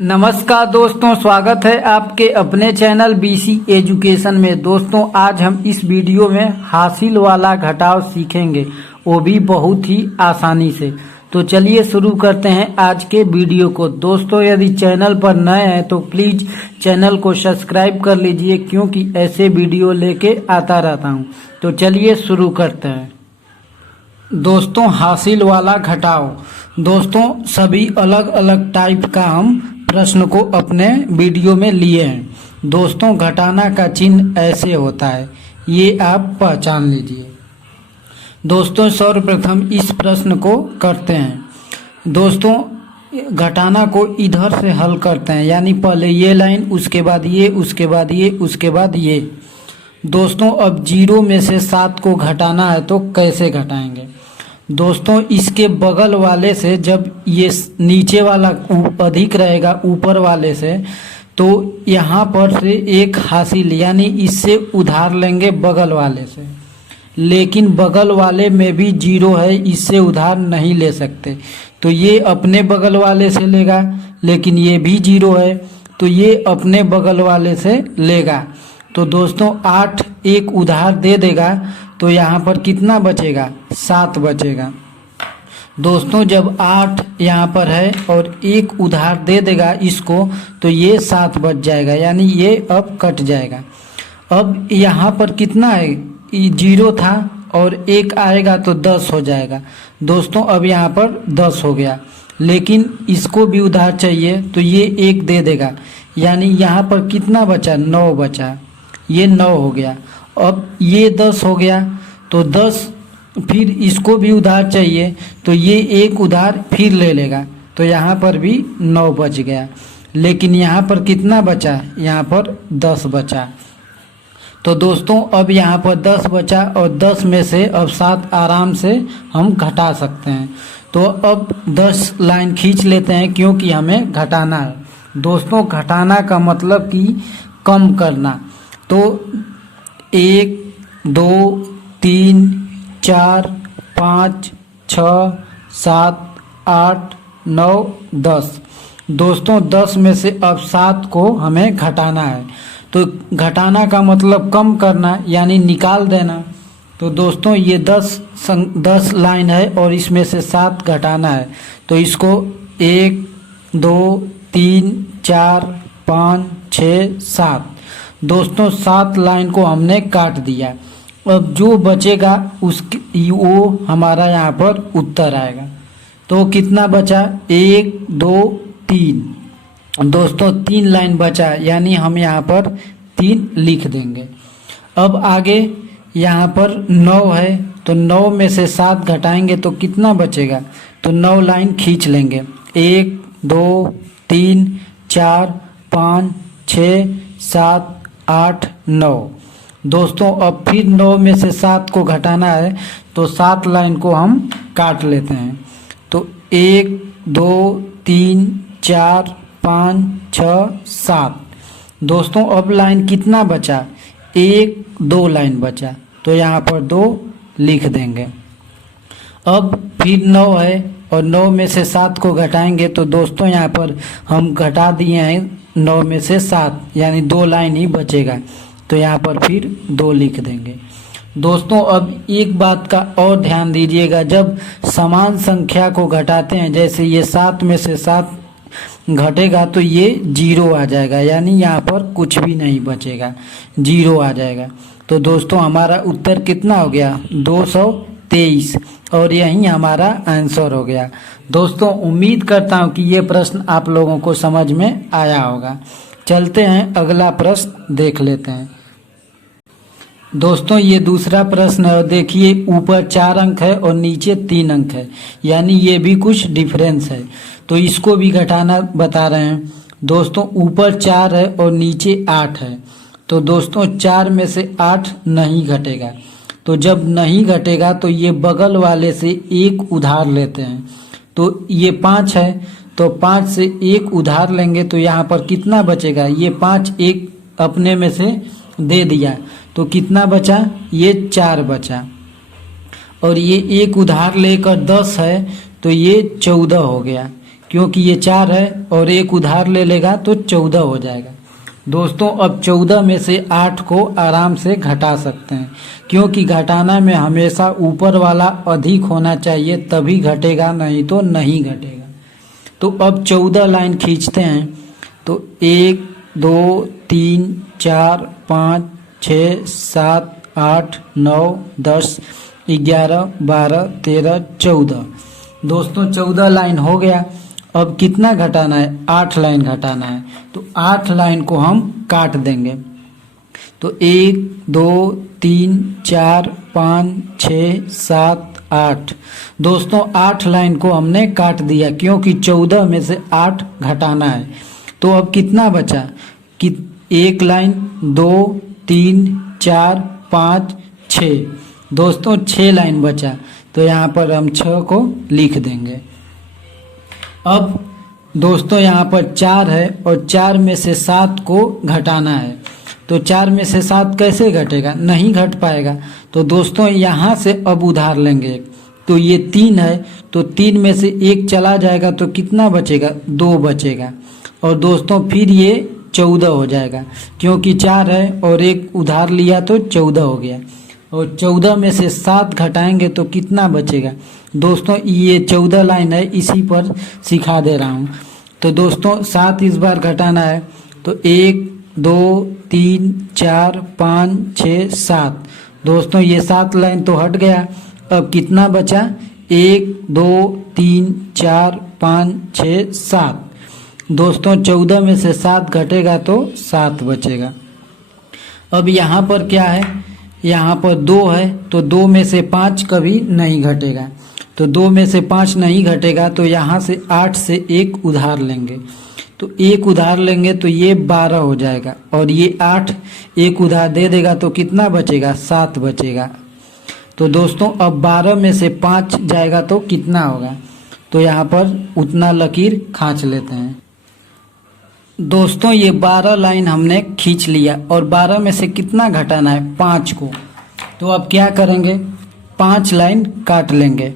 नमस्कार दोस्तों, स्वागत है आपके अपने चैनल बीसी एजुकेशन में। दोस्तों आज हम इस वीडियो में हासिल वाला घटाव सीखेंगे, वो भी बहुत ही आसानी से। तो चलिए शुरू करते हैं आज के वीडियो को। दोस्तों यदि चैनल पर नए हैं तो प्लीज चैनल को सब्सक्राइब कर लीजिए, क्योंकि ऐसे वीडियो लेके आता रहता हूँ। तो चलिए शुरू करते हैं। दोस्तों हासिल वाला घटाव। दोस्तों सभी अलग अलग टाइप का हम प्रश्न को अपने वीडियो में लिए हैं। दोस्तों घटाना का चिन्ह ऐसे होता है, ये आप पहचान लीजिए। दोस्तों सर्वप्रथम इस प्रश्न को करते हैं। दोस्तों घटाना को इधर से हल करते हैं, यानी पहले ये लाइन, उसके बाद ये, उसके बाद ये, उसके बाद ये। दोस्तों अब 0 में से 7 को घटाना है तो कैसे घटाएंगे। दोस्तों इसके बगल वाले से, जब ये नीचे वाला अधिक रहेगा ऊपर वाले से, तो यहाँ पर से एक हासिल यानी इससे उधार लेंगे बगल वाले से। लेकिन बगल वाले में भी 0 है, इससे उधार नहीं ले सकते। तो ये अपने बगल वाले से लेगा, लेकिन ये भी 0 है तो ये अपने बगल वाले से लेगा। तो दोस्तों 8 एक उधार दे देगा, तो यहाँ पर कितना बचेगा, 7 बचेगा। दोस्तों जब 8 यहाँ पर है और एक उधार दे देगा इसको, तो ये 7 बच जाएगा, यानी ये अब कट जाएगा। अब यहाँ पर कितना है, 0 था और एक आएगा तो 10 हो जाएगा। दोस्तों अब यहाँ पर 10 हो गया, लेकिन इसको भी उधार चाहिए तो ये 1 दे देगा, यानी यहाँ पर कितना बचा, 9 बचा। ये 9 हो गया। अब ये 10 हो गया तो 10, फिर इसको भी उधार चाहिए तो ये एक उधार फिर ले लेगा, तो यहाँ पर भी 9 बच गया। लेकिन यहाँ पर कितना बचा, यहाँ पर 10 बचा। तो दोस्तों अब यहाँ पर 10 बचा और 10 में से अब 7 आराम से हम घटा सकते हैं। तो अब 10 लाइन खींच लेते हैं, क्योंकि हमें घटाना है। दोस्तों घटाना का मतलब कि कम करना। तो 1 2 3 4 5 6 7 8 9 10। दोस्तों 10 में से अब 7 को हमें घटाना है। तो घटाना का मतलब कम करना, यानी निकाल देना। तो दोस्तों ये 10 लाइन है और इसमें से 7 घटाना है। तो इसको 1 2 3 4 5 6 7। दोस्तों 7 लाइन को हमने काट दिया। अब जो बचेगा वो हमारा यहाँ पर उत्तर आएगा। तो कितना बचा, 1 2 3। दोस्तों 3 लाइन बचा, यानी हम यहाँ पर 3 लिख देंगे। अब आगे यहाँ पर 9 है, तो 9 में से 7 घटाएंगे तो कितना बचेगा, तो 9 लाइन खींच लेंगे। 1 2 3 4 5 6 7 8 9। दोस्तों अब फिर 9 में से 7 को घटाना है, तो 7 लाइन को हम काट लेते हैं। तो 1 2 3 4 5 6 7। दोस्तों अब लाइन कितना बचा, 1 2 लाइन बचा, तो यहाँ पर 2 लिख देंगे। अब फिर 9 है और 9 में से 7 को घटाएंगे, तो दोस्तों यहाँ पर हम घटा दिए हैं 9 में से 7, यानी 2 लाइन ही बचेगा, तो यहाँ पर फिर 2 लिख देंगे। दोस्तों अब एक बात का और ध्यान दीजिएगा, जब समान संख्या को घटाते हैं, जैसे ये 7 में से 7 घटेगा तो ये 0 आ जाएगा, यानी यहाँ पर कुछ भी नहीं बचेगा, 0 आ जाएगा। तो दोस्तों हमारा उत्तर कितना हो गया, 223, और यही हमारा आंसर हो गया। दोस्तों उम्मीद करता हूँ कि ये प्रश्न आप लोगों को समझ में आया होगा। चलते हैं अगला प्रश्न देख लेते हैं। दोस्तों ये दूसरा प्रश्न है, देखिए ऊपर 4 अंक है और नीचे 3 अंक है, यानी ये भी कुछ डिफरेंस है, तो इसको भी घटाना बता रहे हैं। दोस्तों ऊपर 4 है और नीचे 8 है, तो दोस्तों 4 में से 8 नहीं घटेगा। तो जब नहीं घटेगा तो ये बगल वाले से 1 उधार लेते हैं। तो ये 5 है, तो 5 से 1 उधार लेंगे, तो यहाँ पर कितना बचेगा, ये 5 एक अपने में से दे दिया, तो कितना बचा, ये 4 बचा। और ये 1 उधार लेकर 10 है, तो ये 14 हो गया। क्योंकि ये 4 है और एक उधार ले लेगा तो 14 हो जाएगा। दोस्तों अब 14 में से 8 को आराम से घटा सकते हैं, क्योंकि घटाना में हमेशा ऊपर वाला अधिक होना चाहिए तभी घटेगा, नहीं तो नहीं घटेगा। तो अब 14 लाइन खींचते हैं। तो 1 2 3 4 5 6 7 8 9 10 11 12 13 14। दोस्तों 14 लाइन हो गया। अब कितना घटाना है? 8 लाइन घटाना है। तो 8 लाइन को हम काट देंगे। तो 1 2 3 4 5 6 7 8। दोस्तों 8 लाइन को हमने काट दिया, क्योंकि 14 में से 8 घटाना है। तो अब कितना बचा कि 1 लाइन 2 3 4 5 6। दोस्तों 6 लाइन बचा, तो यहाँ पर हम 6 को लिख देंगे। अब दोस्तों यहाँ पर 4 है और 4 में से 7 को घटाना है। तो 4 में से 7 कैसे घटेगा? नहीं घट पाएगा। तो दोस्तों यहाँ से अब उधार लेंगे। तो ये 3 है, तो 3 में से 1 चला जाएगा तो कितना बचेगा? 2 बचेगा। और दोस्तों फिर ये 14 हो जाएगा, क्योंकि 4 है और 1 उधार लिया तो 14 हो गया। और 14 में से 7 घटाएंगे तो कितना बचेगा? दोस्तों ये 14 लाइन है, इसी पर सिखा दे रहा हूँ। तो दोस्तों 7 इस बार घटाना है। तो 1 2 3 4 5 6 7। दोस्तों ये 7 लाइन तो हट गया। अब कितना बचा? 1 2 3 4 5 6 7। दोस्तों 14 में से 7 घटेगा तो 7 बचेगा। अब यहाँ पर क्या है? यहाँ पर 2 है, तो 2 में से 5 कभी नहीं घटेगा। तो 2 में से 5 नहीं घटेगा, तो यहाँ से 8 से 1 उधार लेंगे। तो 1 उधार लेंगे तो ये 12 हो जाएगा, और ये 8 1 उधार दे देगा तो कितना बचेगा? 7 बचेगा। तो दोस्तों अब 12 में से 5 जाएगा तो कितना होगा? तो यहाँ पर उतना लकीर खींच लेते हैं। दोस्तों ये 12 लाइन हमने खींच लिया, और 12 में से कितना घटाना है? 5 को। तो अब क्या करेंगे? 5 लाइन काट लेंगे।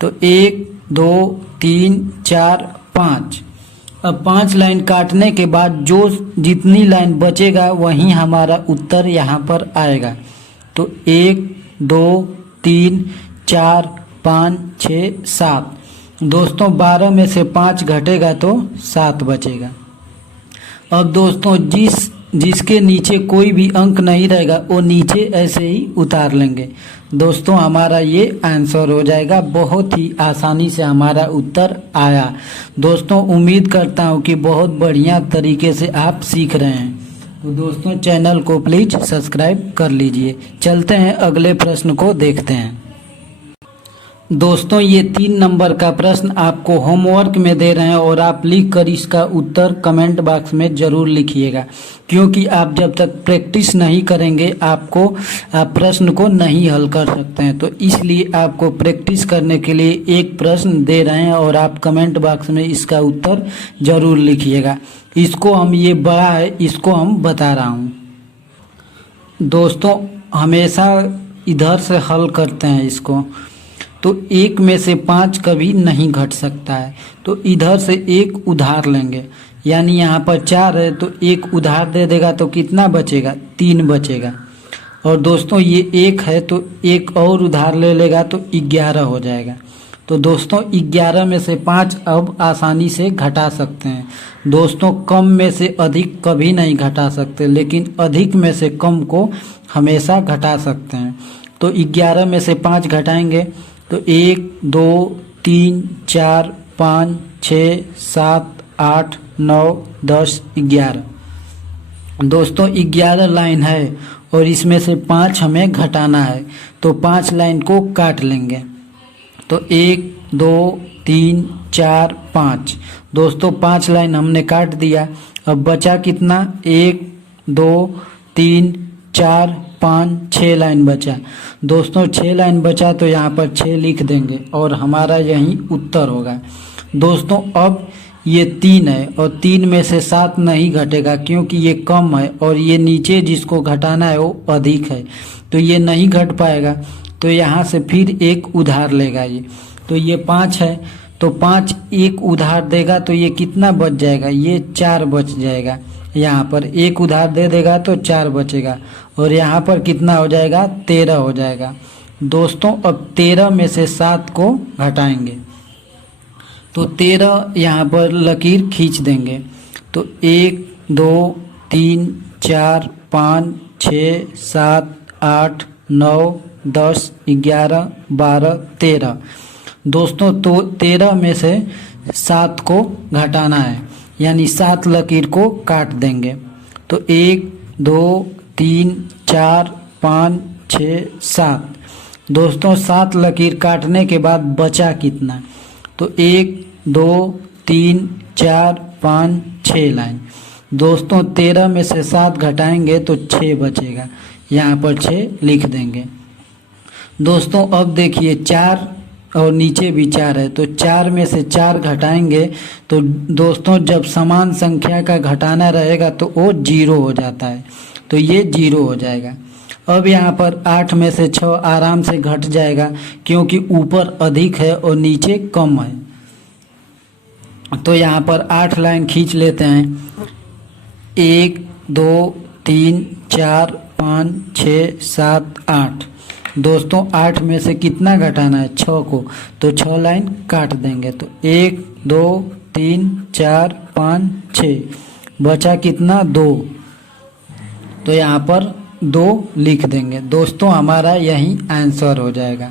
तो 1 2 3 4 5। अब 5 लाइन काटने के बाद जो जितनी लाइन बचेगा वहीं हमारा उत्तर यहाँ पर आएगा। तो 1 2 3 4 5 6 7। दोस्तों 12 में से 5 घटेगा तो 7 बचेगा। अब दोस्तों जिसके नीचे कोई भी अंक नहीं रहेगा वो नीचे ऐसे ही उतार लेंगे। दोस्तों हमारा ये आंसर हो जाएगा। बहुत ही आसानी से हमारा उत्तर आया। दोस्तों उम्मीद करता हूँ कि बहुत बढ़िया तरीके से आप सीख रहे हैं। तो दोस्तों चैनल को प्लीज़ सब्सक्राइब कर लीजिए। चलते हैं अगले प्रश्न को देखते हैं। दोस्तों ये 3 नंबर का प्रश्न आपको होमवर्क में दे रहे हैं, और आप लिख कर इसका उत्तर कमेंट बॉक्स में ज़रूर लिखिएगा, क्योंकि आप जब तक प्रैक्टिस नहीं करेंगे आप प्रश्न को नहीं हल कर सकते हैं। तो इसलिए आपको प्रैक्टिस करने के लिए एक प्रश्न दे रहे हैं, और आप कमेंट बॉक्स में इसका उत्तर ज़रूर लिखिएगा। इसको हम ये बड़ा है, इसको हम बता रहा हूँ। दोस्तों हमेशा इधर से हल करते हैं इसको। तो 1 में से 5 कभी नहीं घट सकता है, तो इधर से 1 उधार लेंगे। यानी यहाँ पर 4 है, तो 1 उधार दे देगा तो कितना बचेगा? 3 बचेगा। और दोस्तों ये 1 है, तो 1 और उधार ले लेगा तो 11 हो जाएगा। तो दोस्तों 11 में से 5 अब आसानी से घटा सकते हैं। दोस्तों कम में से अधिक कभी नहीं घटा सकते, लेकिन अधिक में से कम को हमेशा घटा सकते हैं। तो 11 में से 5 घटाएंगे तो 1 2 3 4 5 6 7 8 9 10 11। दोस्तों 11 लाइन है और इसमें से 5 हमें घटाना है, तो 5 लाइन को काट लेंगे। तो 1 2 3 4 5। दोस्तों 5 लाइन हमने काट दिया। अब बचा कितना? 1 2 3 4 5 6 लाइन बचा। दोस्तों 6 लाइन बचा, तो यहाँ पर 6 लिख देंगे और हमारा यही उत्तर होगा। दोस्तों अब ये 3 है, और 3 में से 7 नहीं घटेगा, क्योंकि ये कम है और ये नीचे जिसको घटाना है वो अधिक है, तो ये नहीं घट पाएगा। तो यहाँ से फिर 1 उधार लेगा ये। तो ये 5 है, तो 5 एक उधार देगा तो ये कितना बच जाएगा, ये 4 बच जाएगा। यहाँ पर एक उधार दे देगा तो 4 बचेगा और यहाँ पर कितना हो जाएगा, 13 हो जाएगा। दोस्तों अब 13 में से 7 को घटाएंगे तो 13 यहाँ पर लकीर खींच देंगे तो 1 2 3 4 5 6 7 8 9 10 11 12 13। दोस्तों तो 13 में से 7 को घटाना है, यानी 7 लकीर को काट देंगे तो 1 2 3 4 5 6 7। दोस्तों 7 लकीर काटने के बाद बचा कितना, तो 1 2 3 4 5 6 लाइन। दोस्तों 13 में से 7 घटाएंगे तो 6 बचेगा, यहाँ पर 6 लिख देंगे। दोस्तों अब देखिए 4 और नीचे भी 4 है तो 4 में से 4 घटाएंगे तो दोस्तों जब समान संख्या का घटाना रहेगा तो वो 0 हो जाता है, तो ये 0 हो जाएगा। अब यहाँ पर 8 में से 6 आराम से घट जाएगा क्योंकि ऊपर अधिक है और नीचे कम है, तो यहाँ पर 8 लाइन खींच लेते हैं। 1 2 3 4 5 6 7 8। दोस्तों 8 में से कितना घटाना है, 6 को, तो 6 लाइन काट देंगे तो 1 2 3 4 5 6, बचा कितना, 2, तो यहाँ पर 2 लिख देंगे। दोस्तों हमारा यही आंसर हो जाएगा।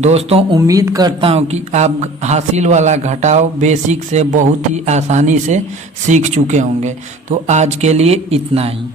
दोस्तों उम्मीद करता हूँ कि आप हासिल वाला घटाव बेसिक से बहुत ही आसानी से सीख चुके होंगे। तो आज के लिए इतना ही।